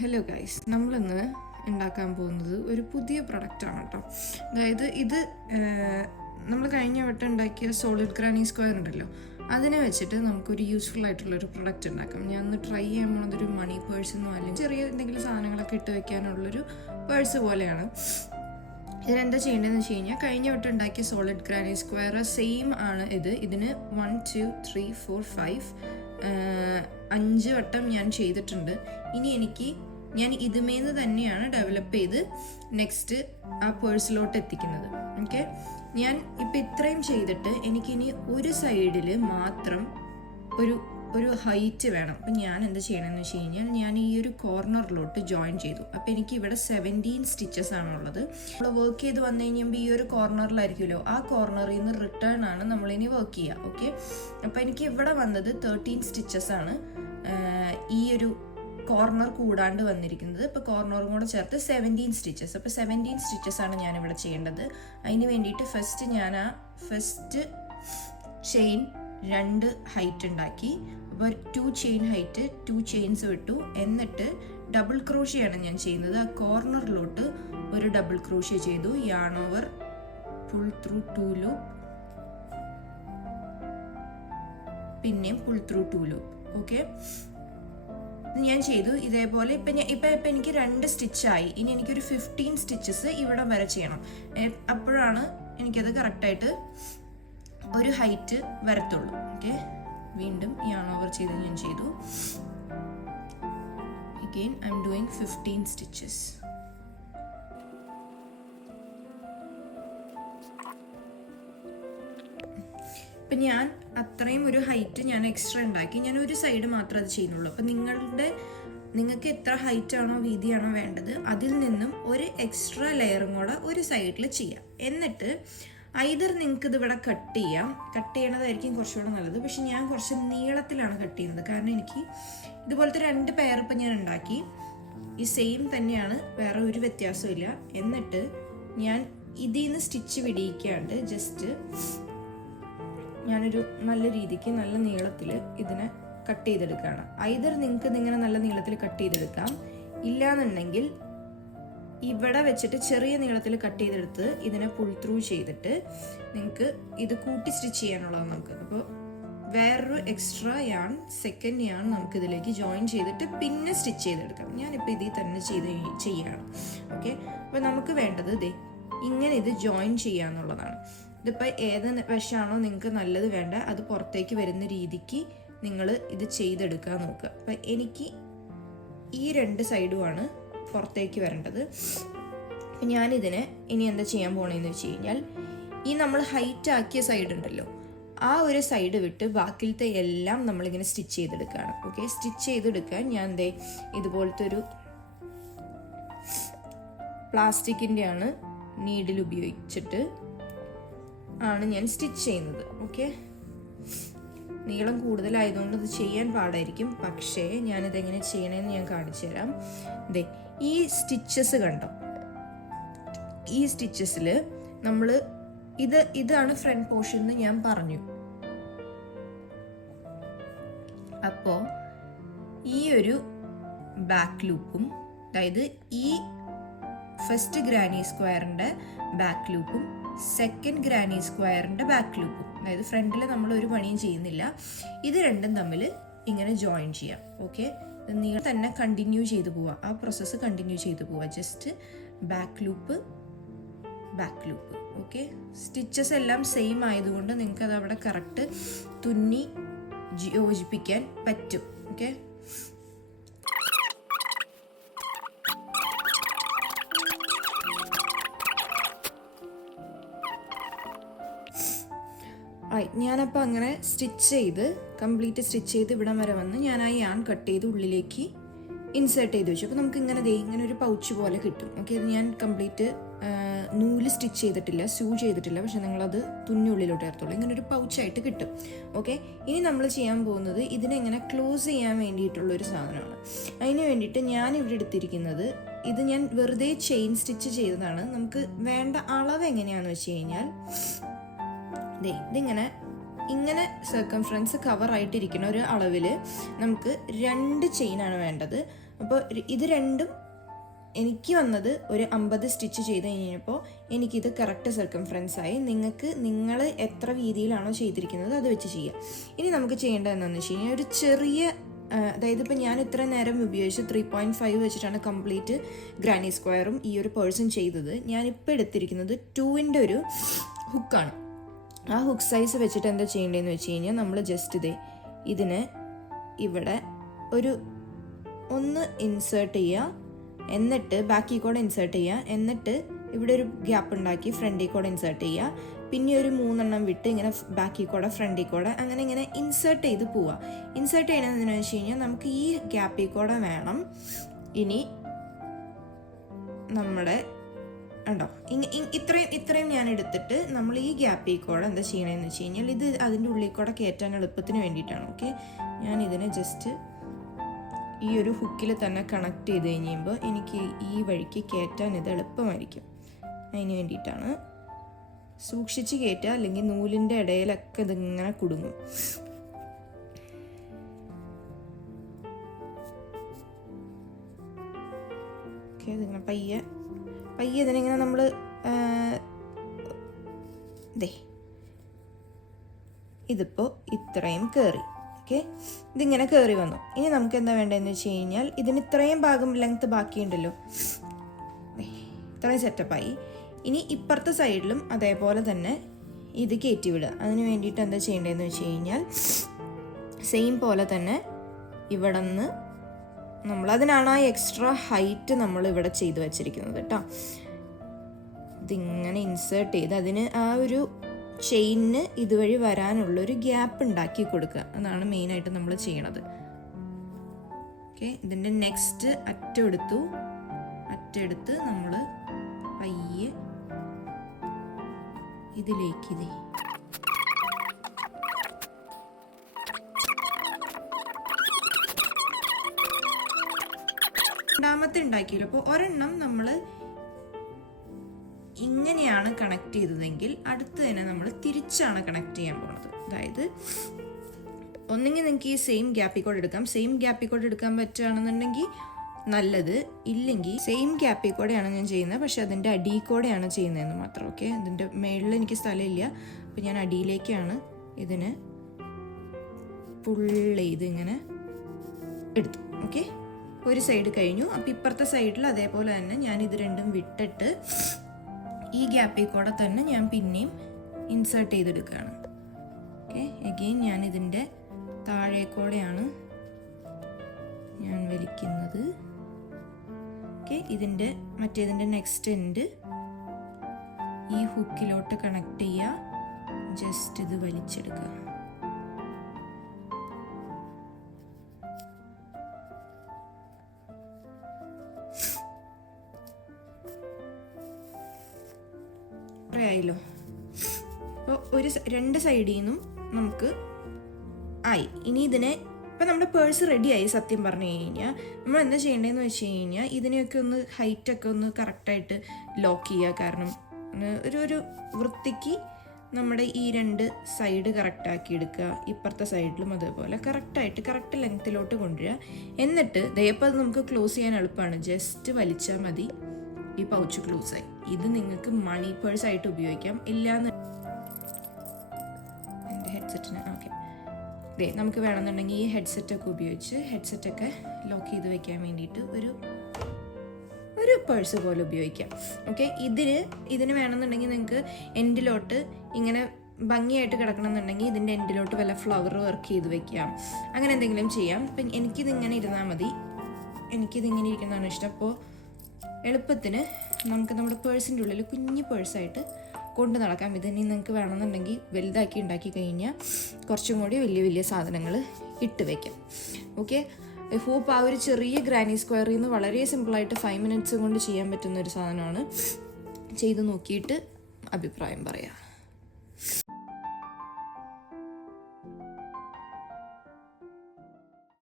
Hello guys, നമ്മളിന്ന് ഉണ്ടാക്കാൻ പോകുന്നത് ഒരു പുതിയ പ്രൊഡക്റ്റാണ് കേട്ടോ. അതായത് ഇത് നമ്മൾ കഴിഞ്ഞ വട്ടം ഉണ്ടാക്കിയ സോളിഡ് ഗ്രാനി സ്ക്വയർ ഉണ്ടല്ലോ, അതിനെ വെച്ചിട്ട് നമുക്കൊരു യൂസ്ഫുൾ ആയിട്ടുള്ളൊരു പ്രൊഡക്റ്റ് ഉണ്ടാക്കാം. ഞാൻ ഒന്ന് ട്രൈ ചെയ്യാൻ പോകുന്നതൊരു മണി പേഴ്സെന്നോ അല്ലെങ്കിൽ ചെറിയ എന്തെങ്കിലും സാധനങ്ങളൊക്കെ ഇട്ട് വെക്കാനുള്ളൊരു പേഴ്സ് പോലെയാണ്. ഇതിനെന്താ ചെയ്യേണ്ടതെന്ന് വെച്ച് കഴിഞ്ഞാൽ, കഴിഞ്ഞ വട്ടം ഉണ്ടാക്കിയ സോളിഡ് ഗ്രാനി സ്ക്വയർ സെയിം ആണ് ഇതിന് 1 2 3 4 5 5 വട്ടം ഞാൻ ചെയ്തിട്ടുണ്ട്. ഇനി ഞാൻ ഇതുമേന്ന് തന്നെയാണ് ഡെവലപ്പ് ചെയ്ത് നെക്സ്റ്റ് ആ പേഴ്സിലോട്ട് എത്തിക്കുന്നത്. ഓക്കെ, ഞാൻ ഇപ്പം ഇത്രയും ചെയ്തിട്ട് എനിക്കിനി ഒരു സൈഡിൽ മാത്രം ഒരു ഹൈറ്റ് വേണം. അപ്പം ഞാൻ എന്താ ചെയ്യണമെന്ന് വെച്ച് കഴിഞ്ഞാൽ, ഞാൻ ഈ ഒരു കോർണറിലോട്ട് ജോയിൻ ചെയ്തു. അപ്പം എനിക്ക് ഇവിടെ 17 സ്റ്റിച്ചസ് ആണുള്ളത്. നമ്മൾ വർക്ക് ചെയ്ത് വന്നു കഴിയുമ്പോൾ ഈ ഒരു കോർണറിലായിരിക്കുമല്ലോ, ആ കോർണറിൽ നിന്ന് റിട്ടേൺ ആണ് നമ്മളിനി വർക്ക് ചെയ്യുക. ഓക്കെ, അപ്പം എനിക്ക് ഇവിടെ വന്നത് 13 സ്റ്റിച്ചസ് ആണ്. ഈ ഒരു കോർണർ കൂടാണ്ട് വന്നിരിക്കുന്നത്. ഇപ്പോൾ കോർണറും കൂടെ ചേർത്ത് 17 സ്റ്റിച്ചസ്. അപ്പോൾ 17 സ്റ്റിച്ചസ് ആണ് ഞാനിവിടെ ചെയ്യേണ്ടത്. അതിന് വേണ്ടിയിട്ട് ഫസ്റ്റ് ചെയിൻ 2 ഹൈറ്റ് ഉണ്ടാക്കി. അപ്പോൾ 2 ചെയിൻ ഹൈറ്റ് 2 ചെയിൻസ് വിട്ടു. എന്നിട്ട് ഡബിൾ ക്രോഷ്യയാണ് ഞാൻ ചെയ്യുന്നത്. ആ കോർണറിലോട്ട് ഒരു ഡബിൾ ക്രോഷ്യ ചെയ്തു. Yarn over, pull through 2 loop, പിന്നെയും പുൾ ത്രൂ 2 ലൂപ്പ്. ഓക്കെ, ഞാൻ ചെയ്തു ഇതേപോലെ. ഇപ്പം എനിക്ക് 2 സ്റ്റിച്ചായി. ഇനി എനിക്കൊരു 15 സ്റ്റിച്ചസ് ഇവിടെ വരെ ചെയ്യണം. അപ്പോഴാണ് എനിക്കത് കറക്റ്റായിട്ട് ഒരു ഹൈറ്റ് വരത്തുള്ളൂ. ഓക്കെ, വീണ്ടും യാൺ ഓവർ ചെയ്ത് ഞാൻ ചെയ്തു. Again I am doing 15 stitches. അപ്പം ഞാൻ അത്രയും ഒരു ഹൈറ്റ് ഞാൻ എക്സ്ട്രാ ഉണ്ടാക്കി. ഞാൻ ഒരു സൈഡ് മാത്രമേ അത് ചെയ്യുന്നുള്ളൂ. അപ്പം നിങ്ങൾക്ക് എത്ര ഹൈറ്റ് ആണോ വീതിയാണോ വേണ്ടത്, അതിൽ നിന്നും ഒരു എക്സ്ട്രാ ലെയറും കൂടെ ഒരു സൈഡിൽ ചെയ്യാം. എന്നിട്ട് ഐദർ നിങ്ങൾക്ക് ഇതിവിടെ കട്ട് ചെയ്യണതായിരിക്കും കുറച്ചുകൂടെ നല്ലത്. പക്ഷെ ഞാൻ കുറച്ച് നീളത്തിലാണ് കട്ട് ചെയ്യുന്നത്. കാരണം എനിക്ക് ഇതുപോലത്തെ 2 പെയർ ഇപ്പം ഞാൻ ഉണ്ടാക്കി. ഈ സെയിം തന്നെയാണ്, വേറെ ഒരു വ്യത്യാസവും ഇല്ല. എന്നിട്ട് ഞാൻ ഇതിൽ നിന്ന് സ്റ്റിച്ച് പിടിയിക്കാണ്ട് ജസ്റ്റ് ഞാനൊരു നല്ല രീതിക്ക് നല്ല നീളത്തിൽ ഇതിനെ കട്ട് ചെയ്തെടുക്കുകയാണ്. ഐദർ നിങ്ങൾക്ക് ഇങ്ങനെ നല്ല നീളത്തിൽ കട്ട് ചെയ്തെടുക്കാം, ഇല്ലാന്നുണ്ടെങ്കിൽ ഇവിടെ വെച്ചിട്ട് ചെറിയ നീളത്തിൽ കട്ട് ചെയ്തെടുത്ത് ഇതിനെ പുൾ ത്രൂ ചെയ്തിട്ട് നിങ്ങൾക്ക് ഇത് കൂട്ടി സ്റ്റിച്ച് ചെയ്യാനുള്ളത് നമുക്ക്. അപ്പോൾ വേറൊരു എക്സ്ട്രാ യാൺ, സെക്കൻഡ് യാൺ നമുക്ക് ഇതിലേക്ക് ജോയിൻ ചെയ്തിട്ട് പിന്നെ സ്റ്റിച്ച് ചെയ്തെടുക്കാം. ഞാനിപ്പോൾ ഇതിൽ തന്നെ ചെയ്യാണ്. ഓക്കെ, അപ്പോൾ നമുക്ക് വേണ്ടത് ഇങ്ങനെ ഇത് ജോയിൻ ചെയ്യാന്നുള്ളതാണ്. ഇതിപ്പോൾ ഏത് വശമാണോ നിങ്ങൾക്ക് നല്ലത് വേണ്ട, അത് പുറത്തേക്ക് വരുന്ന രീതിക്ക് നിങ്ങൾ ഇത് ചെയ്തെടുക്കാൻ നോക്കുക. അപ്പം എനിക്ക് ഈ 2 സൈഡുമാണ് പുറത്തേക്ക് വരേണ്ടത്. ഞാനിതിനെ ഇനി എന്താ ചെയ്യാൻ പോകണമെന്ന് വെച്ച് കഴിഞ്ഞാൽ, ഈ നമ്മൾ ഹൈറ്റ് ആക്കിയ സൈഡ് ഉണ്ടല്ലോ, ആ ഒരു സൈഡ് വിട്ട് ബാക്കിലത്തെ എല്ലാം നമ്മളിങ്ങനെ സ്റ്റിച്ച് ചെയ്തെടുക്കുകയാണ്. ഓക്കെ, സ്റ്റിച്ച് ചെയ്തെടുക്കാൻ ഞാൻ ഇതുപോലത്തെ ഒരു പ്ലാസ്റ്റിക്കിൻ്റെ ആണ് നീഡിൽ ഉപയോഗിച്ചിട്ട് ആണ് ഞാൻ സ്റ്റിച്ച് ചെയ്യുന്നത്. ഓക്കെ, നീളം കൂടുതലായതുകൊണ്ട് ഇത് ചെയ്യാൻ പാടായിരിക്കും. പക്ഷേ ഞാനിതെങ്ങനെ ചെയ്യണമെന്ന് ഞാൻ കാണിച്ചു തരാം. ഈ സ്റ്റിച്ചസ് കണ്ടോ, ഈ സ്റ്റിച്ചസിൽ നമ്മൾ ഇതാണ് ഫ്രണ്ട് പോർഷൻ എന്ന് ഞാൻ പറഞ്ഞു. അപ്പോൾ ഈ ഒരു ബാക്ക് ലൂപ്പും, അതായത് ഈ ഫസ്റ്റ് ഗ്രാനി സ്ക്വയറിൻ്റെ ബാക്ക് ലൂപ്പും സെക്കൻഡ് ഗ്രാനി സ്ക്വയറിൻ്റെ ബാക്ക് ലൂപ്പും, അതായത് ഫ്രണ്ടിൽ നമ്മൾ ഒരു പണിയും ചെയ്യുന്നില്ല, ഇത് രണ്ടും തമ്മിൽ ഇങ്ങനെ ജോയിൻ ചെയ്യാം. ഓക്കെ, നിങ്ങൾ തന്നെ കണ്ടിന്യൂ ചെയ്തു പോവുക, ആ പ്രോസസ്സ് കണ്ടിന്യൂ ചെയ്തു പോവുക. Just back loop. Okay, stitches എല്ലാം സെയിം ആയതുകൊണ്ട് നിങ്ങൾക്ക് അത് അവിടെ കറക്റ്റ് തുന്നി യോജിപ്പിക്കാൻ പറ്റും. ഓക്കെ, ഞാനപ്പോൾ അങ്ങനെ കംപ്ലീറ്റ് സ്റ്റിച്ച് ചെയ്ത് ഇവിടം വരെ വന്ന് ഞാൻ ആ യാൺ കട്ട് ചെയ്ത് ഉള്ളിലേക്ക് ഇൻസേർട്ട് ചെയ്ത് വെച്ചു. അപ്പോൾ നമുക്ക് ഇങ്ങനെ ഒരു പൗച്ച് പോലെ കിട്ടും. ഓക്കെ, ഇത് ഞാൻ കംപ്ലീറ്റ് നൂല് സ്റ്റിച്ച് ചെയ്തിട്ടില്ല, ചെയ്തിട്ടില്ല. പക്ഷെ നിങ്ങളത് തുന്നുള്ളിലോട്ട് ചേർത്തോളൂ, ഇങ്ങനെ ഒരു പൗച്ചായിട്ട് കിട്ടും. ഓക്കെ, ഇനി നമ്മൾ ചെയ്യാൻ പോകുന്നത് ഇതിനെങ്ങനെ ക്ലോസ് ചെയ്യാൻ വേണ്ടിയിട്ടുള്ളൊരു സാധനമാണ്. അതിന് വേണ്ടിയിട്ട് ഞാൻ ഇവിടെ എടുത്തിരിക്കുന്നത്, ഇത് ഞാൻ വെറുതെ ചെയിൻ സ്റ്റിച്ച് ചെയ്തതാണ്. നമുക്ക് വേണ്ട അളവ് എങ്ങനെയാണെന്ന് വെച്ച് കഴിഞ്ഞാൽ, ഇതിങ്ങനെ ഇങ്ങനെ സർക്കംഫറൻസ് കവർ ആയിട്ടിരിക്കുന്ന ഒരു അളവിൽ നമുക്ക് 2 ചെയിനാണ് വേണ്ടത്. അപ്പോൾ ഇത് രണ്ടും എനിക്ക് വന്നത് ഒരു 50 സ്റ്റിച്ച് ചെയ്ത് കഴിഞ്ഞപ്പോൾ എനിക്കിത് കറക്റ്റ് സർക്കംഫറൻസ് ആയി. നിങ്ങൾ എത്ര വീതിയിലാണോ ചെയ്തിരിക്കുന്നത് അത് വെച്ച് ചെയ്യാം. ഇനി നമുക്ക് ചെയ്യേണ്ടത് എന്താണെന്ന് വെച്ച് കഴിഞ്ഞാൽ ഒരു ചെറിയ, അതായത് ഇപ്പോൾ ഞാൻ ഇത്ര നേരം ഉപയോഗിച്ച് 3.5 വെച്ചിട്ടാണ് കംപ്ലീറ്റ് ഗ്രാനി സ്ക്വയറും ഈ ഒരു പേഴ്സും ചെയ്തത്. ഞാനിപ്പോൾ എടുത്തിരിക്കുന്നത് 2-ൻ്റെ ഒരു ഹുക്കാണ്. ആ ഹുക്ക് സൈസ് വെച്ചിട്ട് എന്താ ചെയ്യേണ്ടതെന്ന് വെച്ച് കഴിഞ്ഞാൽ നമ്മൾ ജസ്റ്റ് ഇതിന് ഇവിടെ ഒന്ന് ഇൻസേർട്ട് ചെയ്യുക, എന്നിട്ട് ബാക്കിൽ കൂടെ ഇൻസേർട്ട് ചെയ്യുക, എന്നിട്ട് ഇവിടെ ഒരു ഗ്യാപ്പ് ഉണ്ടാക്കി ഫ്രണ്ടിൽ കൂടെ ഇൻസേർട്ട് ചെയ്യുക, പിന്നെ ഒരു 3 എണ്ണം വിട്ട് ഇങ്ങനെ ബാക്കിൽ കൂടെ ഫ്രണ്ടിൽ കൂടെ അങ്ങനെ ഇങ്ങനെ ഇൻസേർട്ട് ചെയ്ത് പോവുക. ഇൻസേർട്ട് ചെയ്യണമെന്ന് വെച്ച് കഴിഞ്ഞാൽ നമുക്ക് ഈ ഗ്യാപ്പിൽ കൂടെ വേണം ഇനി നമ്മുടെ ഉണ്ടോ ഇത്രയും ഞാൻ എടുത്തിട്ട് നമ്മൾ ഈ ഗ്യാപ്പിൽ കൂടെ എന്താ ചെയ്യണമെന്ന് വെച്ച് കഴിഞ്ഞാൽ ഇത് അതിൻ്റെ ഉള്ളിൽ കൂടെ കയറ്റാൻ എളുപ്പത്തിന് വേണ്ടിയിട്ടാണ്. ഓക്കെ, ഞാൻ ഇതിനെ ജസ്റ്റ് ഈ ഒരു ഹുക്കിൽ തന്നെ കണക്ട് ചെയ്ത് കഴിയുമ്പോൾ എനിക്ക് ഈ വഴിക്ക് കയറ്റാൻ ഇത് എളുപ്പമായിരിക്കും. അതിന് വേണ്ടിയിട്ടാണ്. സൂക്ഷിച്ച് കയറ്റുക, അല്ലെങ്കിൽ നൂലിൻ്റെ ഇടയിലൊക്കെ ഇതിങ്ങനെ കുടുങ്ങും. ഓക്കെ, ഇതിങ്ങനെ പയ്യെ ഇതിനിങ്ങനെ നമ്മൾ ഇതിപ്പോൾ ഇത്രയും കയറി. ഓക്കെ, ഇതിങ്ങനെ കയറി വന്നു. ഇനി നമുക്ക് എന്താ വേണ്ടതെന്ന് വെച്ച് കഴിഞ്ഞാൽ ഇതിന് ഇത്രയും ഭാഗം ലെങ്ത് ബാക്കിയുണ്ടല്ലോ, ഇത്രയും സെറ്റപ്പായി. ഇനി ഇപ്പുറത്തെ സൈഡിലും അതേപോലെ തന്നെ ഇത് കയറ്റി വിടുക. അതിന് വേണ്ടിയിട്ട് എന്താ ചെയ്യേണ്ടതെന്ന് വെച്ച് കഴിഞ്ഞാൽ സെയിം പോലെ തന്നെ ഇവിടെ നിന്ന് അതിനാണ് ആ എക്സ്ട്രാ ഹൈറ്റ് നമ്മൾ ഇവിടെ ചെയ്ത് വെച്ചിരിക്കുന്നത് കേട്ടോ. ഇതിങ്ങനെ ഇൻസേർട്ട് ചെയ്ത് അതിന് ആ ഒരു ചെയിനിന് ഇതുവഴി വരാനുള്ളൊരു ഗ്യാപ്പ് ഉണ്ടാക്കി കൊടുക്കുക. അതാണ് മെയിനായിട്ട് നമ്മൾ ചെയ്യണത്. ഓക്കെ, ഇതിൻ്റെ നെക്സ്റ്റ് അറ്റെടുത്ത് നമ്മൾ പയ്യെ ഇതിലേക്ക് രണ്ടാമത്തെ ഉണ്ടാക്കിയല്ലോ. അപ്പോൾ ഒരെണ്ണം നമ്മൾ ഇങ്ങനെയാണ് കണക്ട് ചെയ്തതെങ്കിൽ അടുത്ത് തന്നെ നമ്മൾ തിരിച്ചാണ് കണക്ട് ചെയ്യാൻ പോകുന്നത്. അതായത് ഒന്നെങ്കിൽ നിങ്ങൾക്ക് ഈ സെയിം ഗ്യാപ്പിൽ കോഡ് എടുക്കാം. സെയിം ഗ്യാപ്പിൽ കോഡ് എടുക്കാൻ പറ്റുകയാണെന്നുണ്ടെങ്കിൽ നല്ലത്, ഇല്ലെങ്കിൽ സെയിം ഗ്യാപ്പിൽ കൂടെയാണ് ഞാൻ ചെയ്യുന്നത്, പക്ഷെ അതിൻ്റെ അടിയിൽ കൂടെയാണ് ചെയ്യുന്നതെന്ന് മാത്രം. ഓക്കെ, അതിൻ്റെ മേളിൽ എനിക്ക് സ്ഥലമില്ല, അപ്പോൾ ഞാൻ അടിയിലേക്കാണ് ഇതിന് പുള്ള് ചെയ്ത് ഇങ്ങനെ എടുത്തു. ഓക്കെ, ഒരു സൈഡ് കഴിഞ്ഞു. അപ്പോൾ ഇപ്പുറത്തെ സൈഡിൽ അതേപോലെ തന്നെ ഞാൻ ഇത് രണ്ടും വിട്ടിട്ട് ഈ ഗ്യാപ്പിൽ കൂടെ തന്നെ ഞാൻ പിന്നെയും ഇൻസേർട്ട് ചെയ്തെടുക്കുകയാണ്. ഓക്കെ, അഗെയിൻ ഞാൻ ഇതിൻ്റെ താഴേക്കൂടെയാണ് ഞാൻ വലിക്കുന്നത്. ഓക്കെ, മറ്റേതിൻ്റെ നെക്സ്റ്റ് എൻഡ് ഈ ഹുക്കിലോട്ട് കണക്ട് ചെയ്യുക, ജസ്റ്റ് ഇത് വലിച്ചെടുക്കുക. ആയല്ലോ. അപ്പോൾ രണ്ട് സൈഡിൽ നിന്നും നമുക്ക് ആയി. ഇനി ഇതിനെ ഇപ്പം നമ്മുടെ പേഴ്സ് റെഡിയായി. സത്യം പറഞ്ഞു കഴിഞ്ഞാൽ നമ്മൾ എന്താ ചെയ്യേണ്ടതെന്ന് വെച്ച് കഴിഞ്ഞാൽ ഇതിനെയൊക്കെ ഒന്ന് ഹൈറ്റൊക്കെ ഒന്ന് കറക്റ്റായിട്ട് ലോക്ക് ചെയ്യുക. കാരണം ഒരു വൃത്തിക്ക് നമ്മുടെ ഈ രണ്ട് സൈഡ് കറക്റ്റാക്കി എടുക്കുക. ഇപ്പുറത്തെ സൈഡിലും അതേപോലെ കറക്റ്റ് ലെങ്ത്തിലോട്ട് കൊണ്ടുവരിക. എന്നിട്ട് ദയപ്പോൾ അത് നമുക്ക് ക്ലോസ് ചെയ്യാൻ എളുപ്പമാണ്. ജസ്റ്റ് വലിച്ചാൽ മതി, ഈ പൗച്ച് ക്ലോസായി. ഇത് നിങ്ങൾക്ക് മണി പേഴ്സ് ആയിട്ട് ഉപയോഗിക്കാം. ഇല്ലാന്ന് എൻ്റെ ഹെഡ്സെറ്റിന് ഓക്കെ നമുക്ക് വേണമെന്നുണ്ടെങ്കിൽ ഈ ഹെഡ്സെറ്റൊക്കെ ഉപയോഗിച്ച് ഹെഡ്സെറ്റൊക്കെ ലോക്ക് ചെയ്ത് വെക്കാൻ വേണ്ടിയിട്ട് ഒരു പേഴ്സ് പോലെ ഉപയോഗിക്കാം. ഓക്കെ, ഇതിന് വേണമെന്നുണ്ടെങ്കിൽ നിങ്ങൾക്ക് എൻഡിലോട്ട് ഇങ്ങനെ ഭംഗിയായിട്ട് കിടക്കണമെന്നുണ്ടെങ്കിൽ ഇതിൻ്റെ എൻഡിലോട്ട് വല്ല ഫ്ലവർ വർക്ക് ചെയ്ത് വെക്കാം. അങ്ങനെ എന്തെങ്കിലും ചെയ്യാം. ഇപ്പം എനിക്കിതിങ്ങനെ ഇരുന്നാൽ മതി, എനിക്കിതിങ്ങനെ ഇരിക്കുന്നതാണ് ഇഷ്ടം. അപ്പോൾ എളുപ്പത്തിന് നമുക്ക് നമ്മുടെ പേഴ്സിൻ്റെ ഉള്ളിൽ കുഞ്ഞു പേഴ്സായിട്ട് കൊണ്ട് നടക്കാം. ഇതിനി നിങ്ങൾക്ക് വേണമെന്നുണ്ടെങ്കിൽ വലുതാക്കി ഉണ്ടാക്കി കഴിഞ്ഞാൽ കുറച്ചും കൂടി വലിയ സാധനങ്ങൾ ഇട്ട് വയ്ക്കാം. ഓക്കെ, ഐ ഹോപ്പ് ആ ഒരു ചെറിയ ഗ്രാനി സ്ക്വയറിൽ നിന്ന് വളരെ സിമ്പിളായിട്ട് 5 minutes കൊണ്ട് ചെയ്യാൻ പറ്റുന്ന ഒരു സാധനമാണ്. ചെയ്ത് നോക്കിയിട്ട് അഭിപ്രായം പറയാം.